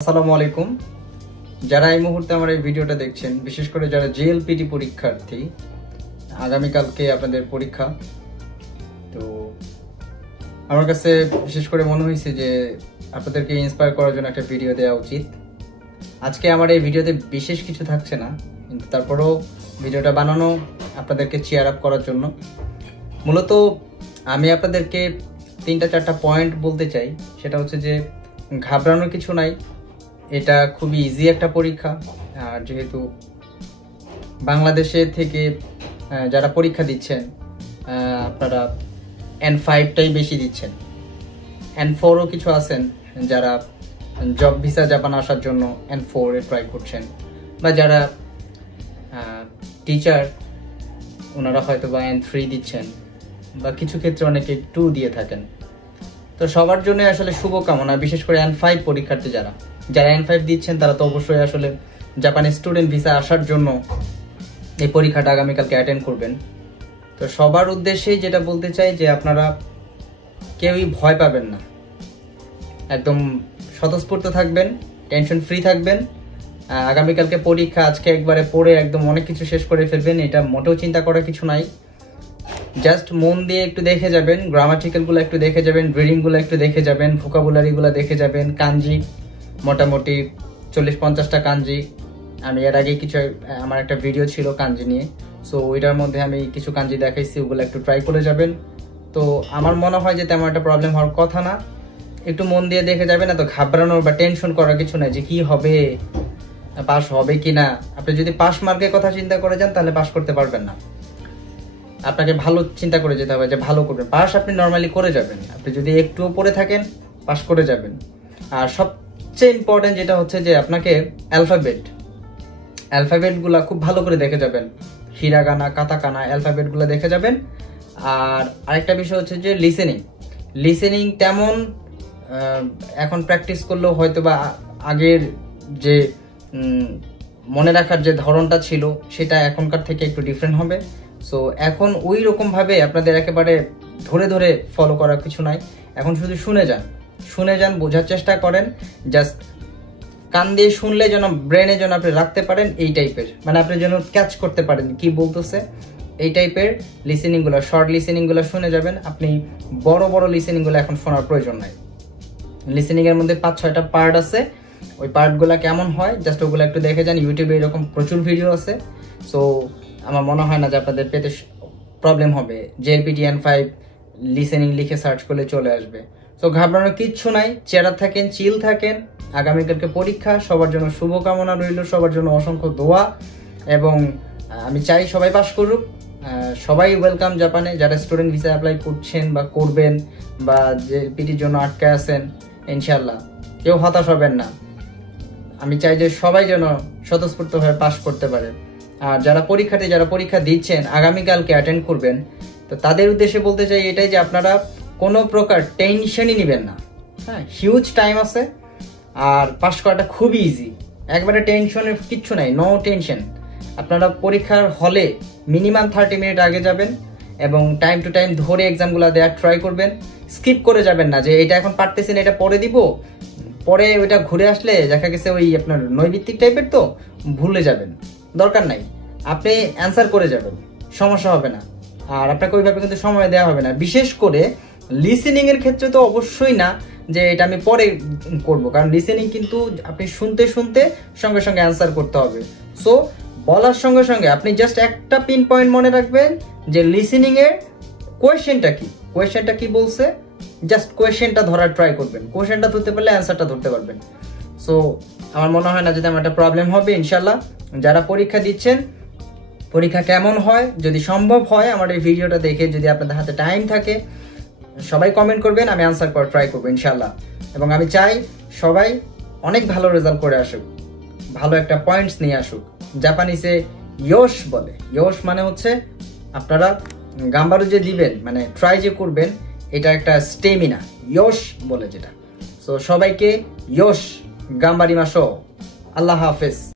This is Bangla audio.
আসসালামু আলাইকুম। যারা এই মুহূর্তে আমার এই ভিডিওটা দেখছেন, বিশেষ করে যারা জেএলপিটি পরীক্ষার্থী, আগামীকালকে আপনাদের পরীক্ষা। তো আমার কাছে বিশেষ করে মনে হয়েছে যে আপনাদেরকে ইন্সপায়ার করার জন্য একটা ভিডিও দেওয়া উচিত। আজকে আমার এই ভিডিওতে বিশেষ কিছু থাকছে না, কিন্তু তারপরেও ভিডিওটা বানানো আপনাদেরকে চিয়ার আপ করার জন্য। মূলত আমি আপনাদেরকে 3-4টা পয়েন্ট বলতে চাই। সেটা হচ্ছে যে ঘাবড়ানোর কিছু নাই, এটা খুবই ইজি একটা পরীক্ষা। আর যেহেতু বাংলাদেশে থেকে যারা পরীক্ষা দিচ্ছেন আপনারা N5টাই বেশি দিচ্ছেন, N4ও কিছু আছেন যারা জব ভিসা জাপান আসার জন্য N4 এ ট্রাই করছেন, বা যারা টিচার ওনারা হয়তো বা N3 দিচ্ছেন, বা কিছু ক্ষেত্রে অনেকে 2 দিয়ে থাকেন। তো সবার জন্য আসলে শুভকামনা। বিশেষ করে N5 পরীক্ষার্থী যারা N5 দিচ্ছেন তারা তো অবশ্যই আসলে জাপানের স্টুডেন্ট ভিসা আসার জন্য এই পরীক্ষাটা আগামীকালকে অ্যাটেন্ড করবেন। তো সবার উদ্দেশ্যেই যেটা বলতে চাই যে আপনারা কেউই ভয় পাবেন না, একদম স্বতঃস্ফূর্ত থাকবেন, টেনশন ফ্রি থাকবেন। আগামীকালকে পরীক্ষা, আজকে একবারে পড়ে একদম অনেক কিছু শেষ করে ফেলবেন, এটা মোটেও চিন্তা করার কিছু নাই। জাস্ট মন দিয়ে একটু দেখে যাবেন, গ্রামাটিক্যালগুলো একটু দেখে যাবেন, রিডিংগুলো একটু দেখে যাবেন, ভোকাবুলারিগুলো দেখে যাবেন। কাঞ্জি মোটামুটি 40-50টা কাঞ্জি, আমি এর আগে কিছু আমার একটা ভিডিও ছিল কাঞ্জি নিয়ে, সো ওইটার মধ্যে আমি কিছু কাঞ্জি দেখাইছি, ওগুলো একটু ট্রাই করে যাবেন। তো আমার মনে হয় যে তেমন একটা প্রবলেম হওয়ার কথা না। একটু মন দিয়ে দেখে যাবেন, এত ঘাবড়ানোর বা টেনশন করার কিছু নাই যে কি হবে, পাস হবে কি না। আপনি যদি পাস মার্কের কথা চিন্তা করে যান তাহলে পাস করতে পারবেন না। আপনাকে ভালো চিন্তা করে যেতে হবে যে ভালো করবেন। পাস আপনি নর্মালি করে যাবেন, আপনি যদি একটুও পড়ে থাকেন পাস করে যাবেন। আর সবচেয়ে ইম্পর্টেন্ট যেটা হচ্ছে যে আপনাকে অ্যালফাবেটগুলা খুব ভালো করে দেখে যাবেন, হিরাগানা, কাতাকানা অ্যালফাবেটগুলো দেখে যাবেন। আর আরেকটা বিষয় হচ্ছে যে লিসেনিং তেমন এখন প্র্যাকটিস করলেও হয়তো বা আগের যে মনে রাখার যে ধরনটা ছিল সেটা এখনকার থেকে একটু ডিফারেন্ট হবে। সো এখন ওই রকমভাবে আপনাদের একেবারে ধরে ধরে ফলো করার কিছু নাই। এখন শুধু শুনে যান, বোঝার চেষ্টা করেন। জাস্ট কান দিয়ে শুনলে যেন ব্রেনে যেন আপনি রাখতে পারেন, এই টাইপের, মানে আপনি যেন ক্যাচ করতে পারেন কি বলতেছে, এই টাইপের লিসেনিংগুলো, শর্ট লিসেনিংগুলো শুনে যাবেন। আপনি বড় লিসেনিংগুলো এখন শোনার প্রয়োজন নাই। লিসেনিংয়ের মধ্যে 5-6টা পার্ট আছে, ওই পার্টগুলো কেমন হয় জাস্ট ওগুলো একটু দেখে যান। ইউটিউবে এরকম প্রচুর ভিডিও আছে। সো আমার মনে হয় না যে আপনাদের পেতে প্রবলেম হবে। জেএলপিটি N5 লিসেনিং লিখে সার্চ করলে চলে আসবে। সো ঘাবড়ানোর কিচ্ছু নাই, চেয়ার থাকেন, চিল থাকেন। আগামীকালকে পরীক্ষা, সবার জন্য শুভকামনা রইল, সবার জন্য অসংখ্য দোয়া, এবং আমি চাই সবাই পাস করুক। সবাই ওয়েলকাম জাপানে। যারা স্টুডেন্ট ভিসা অ্যাপ্লাই করছেন বা করবেন, বা জেএলপিটির জন্য আটকে আছেন, ইনশাল্লাহ কেউ হতাশ হবেন না। আমি চাই যে সবাই যেন স্বতঃস্ফূর্তভাবে পাস করতে পারে। আর যারা পরীক্ষা দিচ্ছেন আগামীকালকে অ্যাটেন্ড করবেন, তো তাদের উদ্দেশ্যে বলতে চাই এটাই যে আপনারা কোনো প্রকার টেনশনই নেবেন না। হ্যাঁ, হিউজ টাইম আছে, আর পাস করাটা খুবই ইজি, একবারে টেনশনের কিচ্ছু নাই, নো টেনশন। আপনারা পরীক্ষার হলে মিনিমাম 30 মিনিট আগে যাবেন, এবং টাইম টু টাইম ধরে এক্সামগুলো দেওয়ার ট্রাই করবেন। স্কিপ করে যাবেন না যে এটা এখন পারতেছেন এটা পরে দিব, পরে ওইটা ঘুরে আসলে দেখা গেছে ওই আপনার নৈবিত্তিক টাইপের, তো ভুলে যাবেন, দরকার নাই। আপনি অ্যান্সার করে যাবেন, সমস্যা হবে না। আর আপনাকে ওইভাবে কিন্তু সময় দেওয়া হবে না। বিশেষ করে লিসেনিং এর ক্ষেত্রে তো অবশ্যই না যে এটা আমি পরে করব, কারণ লিসেনিং কিন্তু আপনি শুনতে সঙ্গে সঙ্গে অ্যান্সার করতে হবে। সো বলার সঙ্গে সঙ্গে আপনি জাস্ট একটা পিন পয়েন্ট মনে রাখবেন যে লিসেনিং এর কোয়েশ্চেনটা কি বলছে, জাস্ট কোয়েশ্চেনটা ধরার ট্রাই করবেন। কোয়েশ্চেনটা ধরতে পারলে অ্যান্সারটা ধরতে পারবেন। সো আমার মনে হয় না যদি আমার একটা প্রবলেম হবে। ইনশাল্লাহ যারা পরীক্ষা দিচ্ছেন, পরীক্ষা কেমন হয় যদি সম্ভব হয় আমার এই ভিডিওটা দেখে, যদি আপনাদের হাতে টাইম থাকে, সবাই কমেন্ট করবেন, আমি অ্যান্সার করার ট্রাই করবো ইনশাল্লাহ। এবং আমি চাই সবাই অনেক ভালো রেজাল্ট করে আসুক, ভালো একটা পয়েন্টস নিয়ে আসুক। জাপানিসে ইয়োশ বলে, ইয়োশ মানে হচ্ছে আপনারা গাম্বারু যে দিবেন, মানে ট্রাই যে করবেন, এটা একটা স্টেমিনা, ইয়োশ বলে যেটা। সো সবাইকে ইয়োশ গাম্বারিমাশো। আল্লাহ হাফেজ।